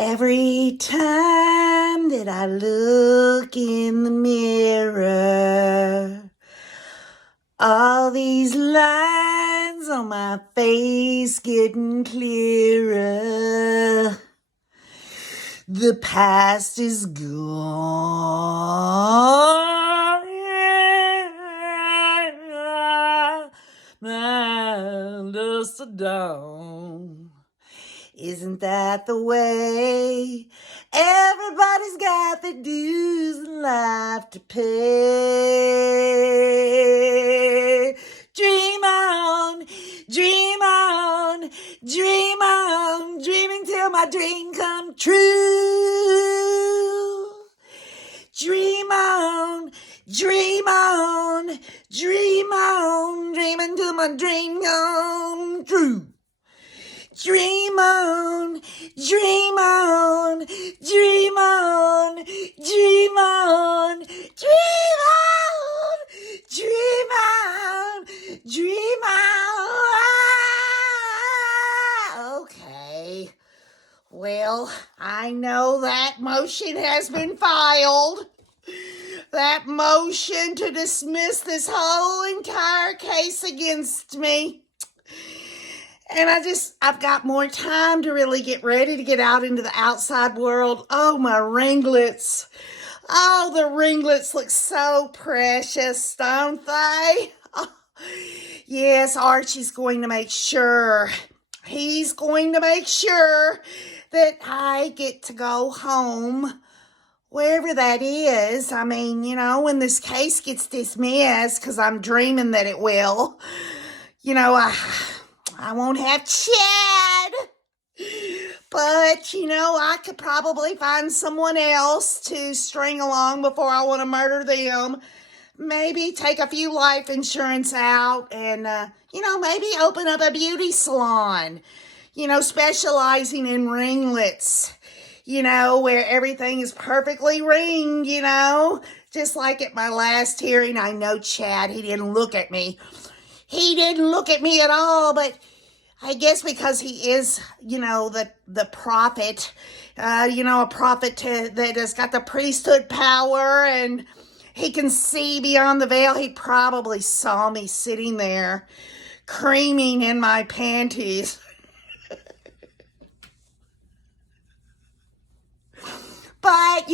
Every time that I look in the mirror, all these lines on my face getting clearer. The past is gone. And just a dawn. Isn't that the way? Everybody's got their dues in life to pay. Dream on, dream on, dream on, dreaming till my dream come true. Dream on, dream on, dream on, dreaming till my dream come true. Dream on, dream on, dream on, dream on, dream on, dream on, dream on. Okay. Well, I know that motion has been filed. That motion to dismiss this whole entire case against me. And I've got more time to really get ready to get out into the outside world. Oh, my ringlets. Oh, the ringlets look so precious, don't they? Oh, yes, Archie's going to make sure. He's going to make sure that I get to go home, wherever that is. I mean, when this case gets dismissed, because I'm dreaming that it will, I won't have Chad, but, I could probably find someone else to string along before I want to murder them. Maybe take a few life insurance out and, maybe open up a beauty salon, specializing in ringlets, where everything is perfectly ringed, just like at my last hearing. I know Chad, he didn't look at me. He didn't look at me at all, but I guess because he is, the prophet, a prophet that has got the priesthood power and he can see beyond the veil. He probably saw me sitting there creaming in my panties. But,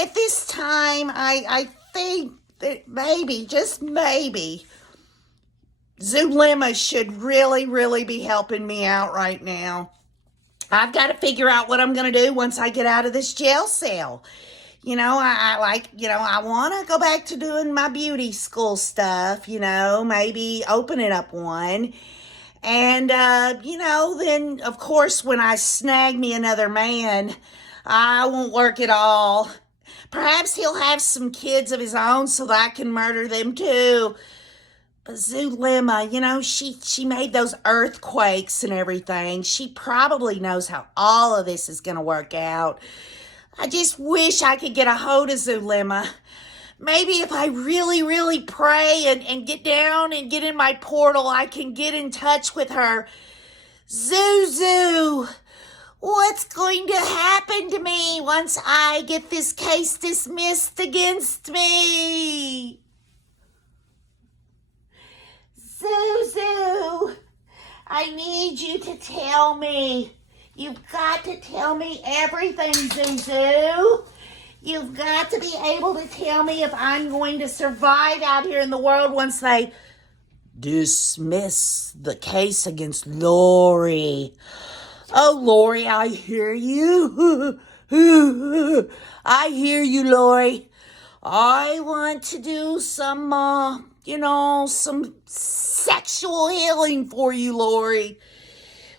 at this time, I think that maybe, just maybe, Zulema should really, really be helping me out right now. I've got to figure out what I'm going to do once I get out of this jail cell. I want to go back to doing my beauty school stuff, maybe opening up one. And, then, of course, when I snag me another man, I won't work at all. Perhaps he'll have some kids of his own so that I can murder them too. But Zulema, she made those earthquakes and everything. She probably knows how all of this is going to work out. I just wish I could get a hold of Zulema. Maybe if I really, really pray and get down and get in my portal, I can get in touch with her. Zuzu, what's going to happen to me once I get this case dismissed against me? Zuzu, I need you to tell me. You've got to tell me everything, Zuzu. You've got to be able to tell me if I'm going to survive out here in the world once they dismiss the case against Lori. Oh, Lori, I hear you. I hear you, Lori. I want to do some, some sexual healing for you, Lori.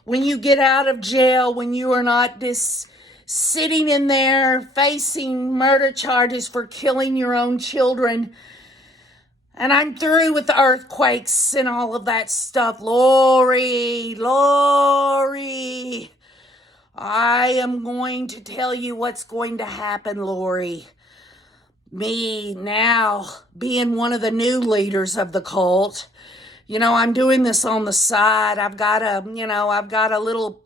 When you get out of jail, when you are not sitting in there facing murder charges for killing your own children. And I'm through with the earthquakes and all of that stuff. Lori, I am going to tell you what's going to happen, Lori. Me now being one of the new leaders of the cult, I'm doing this on the side. I've got a little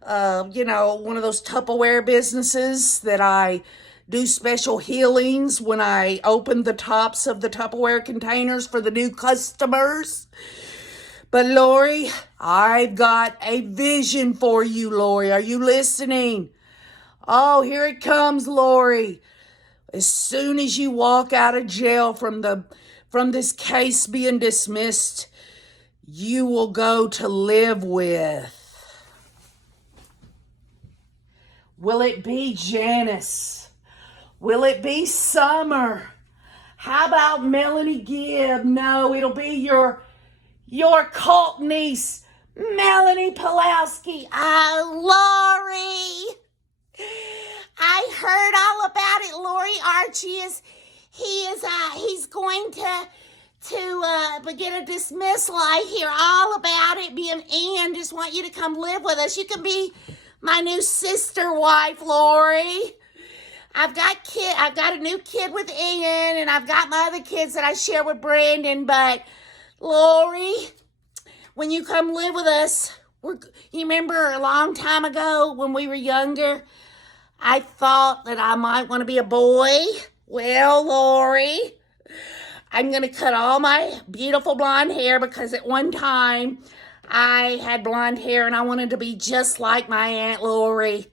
one of those Tupperware businesses that I do special healings when I open the tops of the Tupperware containers for the new customers. But Lori, I've got a vision for you, Lori. Are you listening? Oh, here it comes, Lori. As soon as you walk out of jail from this case being dismissed, you will go to live with. Will it be Janice? Will it be Summer? How about Melanie Gibb? No, it'll be your cult niece, Melanie Pulowski. Oh, Lori. I heard all about it, Lori. Archie he's going to get a dismissal. I hear all about it. Me and Ann just want you to come live with us. You can be my new sister wife, Lori. I've got a new kid with Ian, and I've got my other kids that I share with Brandon. But Lori, when you come live with us, you remember a long time ago when we were younger, I thought that I might want to be a boy. Well, Lori, I'm going to cut all my beautiful blonde hair because at one time I had blonde hair and I wanted to be just like my Aunt Lori.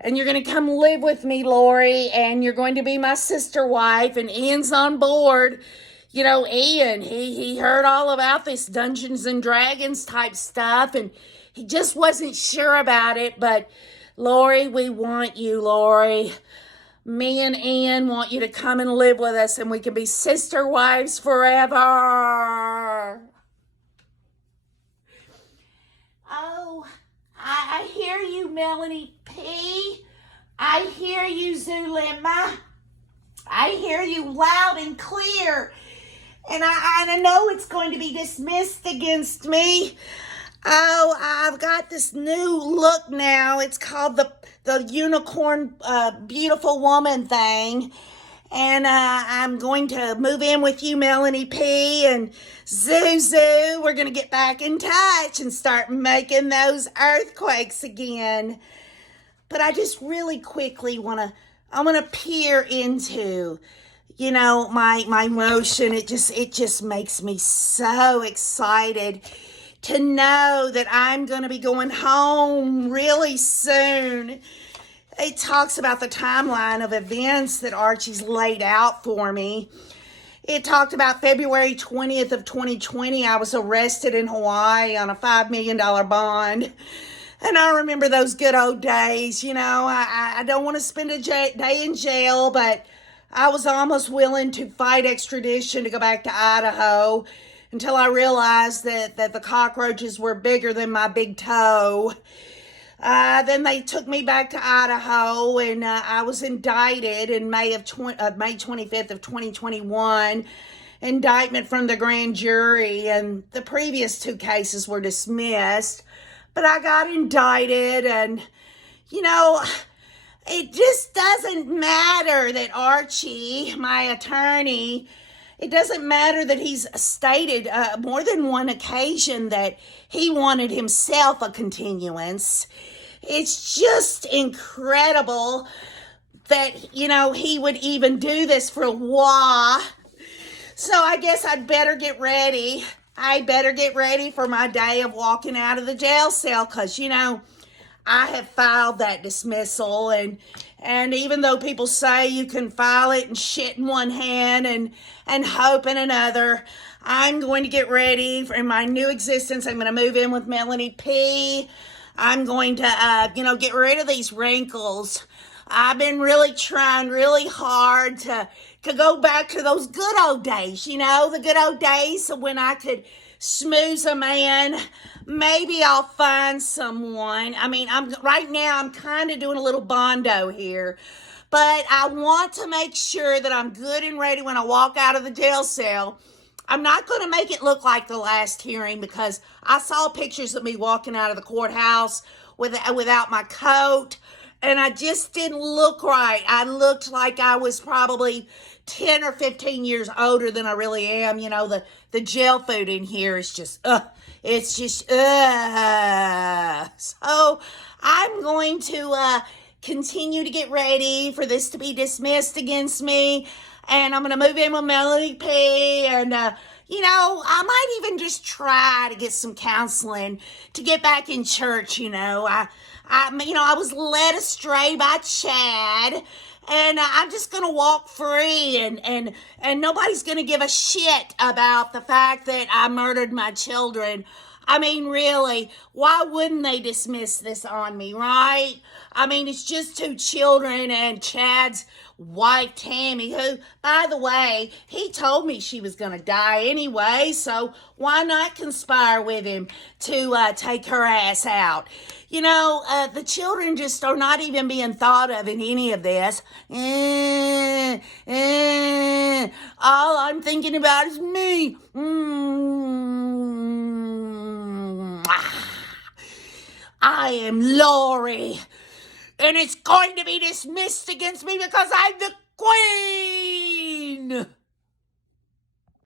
And you're going to come live with me, Lori, and you're going to be my sister wife, and Ian's on board. You know, Ian, he heard all about this Dungeons and Dragons type stuff, and he just wasn't sure about it. But, Lori, we want you, Lori. Me and Ian want you to come and live with us, and we can be sister wives forever. Oh, I hear you, Melanie P. I hear you, Zulema. I hear you loud and clear. And I know it's going to be dismissed against me. Oh, I've got this new look now. It's called the unicorn beautiful woman thing. And I'm going to move in with you, Melanie P. and Zuzu. We're going to get back in touch and start making those earthquakes again. But I just really quickly want to peer into, my emotion. It just makes me so excited to know that I'm going to be going home really soon. It talks about the timeline of events that Archie's laid out for me. It talked about February 20th of 2020. I was arrested in Hawaii on a $5 million bond. And I remember those good old days. I don't want to spend a day in jail, but I was almost willing to fight extradition to go back to Idaho until I realized that the cockroaches were bigger than my big toe. Then they took me back to Idaho, and I was indicted in May 25th of 2021. Indictment from the grand jury, and the previous two cases were dismissed. But I got indicted, and, it just doesn't matter that Archie, my attorney, it doesn't matter that he's stated more than one occasion that he wanted himself a continuance. It's just incredible that, he would even do this for WA. So I guess I'd better get ready. I better get ready for my day of walking out of the jail cell because, I have filed that dismissal, and even though people say you can file it and shit in one hand and hope in another, I'm going to get ready for my new existence. I'm going to move in with Melanie P. I'm going to, get rid of these wrinkles. I've been really trying really hard to go back to those good old days, the good old days when I could smooze a man. Maybe I'll find someone. Right now I'm kind of doing a little bondo here, but I want to make sure that I'm good and ready when I walk out of the jail cell. I'm not going to make it look like the last hearing because I saw pictures of me walking out of the courthouse without my coat, and I just didn't look right. I looked like I was probably 10 or 15 years older than I really am. The jail food in here is just, So I I'm going to continue to get ready for this to be dismissed against me. And I'm going to move in with Melody P. And, I might even just try to get some counseling to get back in church, I was led astray by Chad, and I'm just going to walk free, and nobody's going to give a shit about the fact that I murdered my children. I mean, really, why wouldn't they dismiss this on me, right? I mean, it's just 2 children and Chad's wife, Tammy, who, by the way, he told me she was going to die anyway, so why not conspire with him to take her ass out? The children just are not even being thought of in any of this. All I'm thinking about is me. I am Lori, and it's going to be dismissed against me because I'm the queen.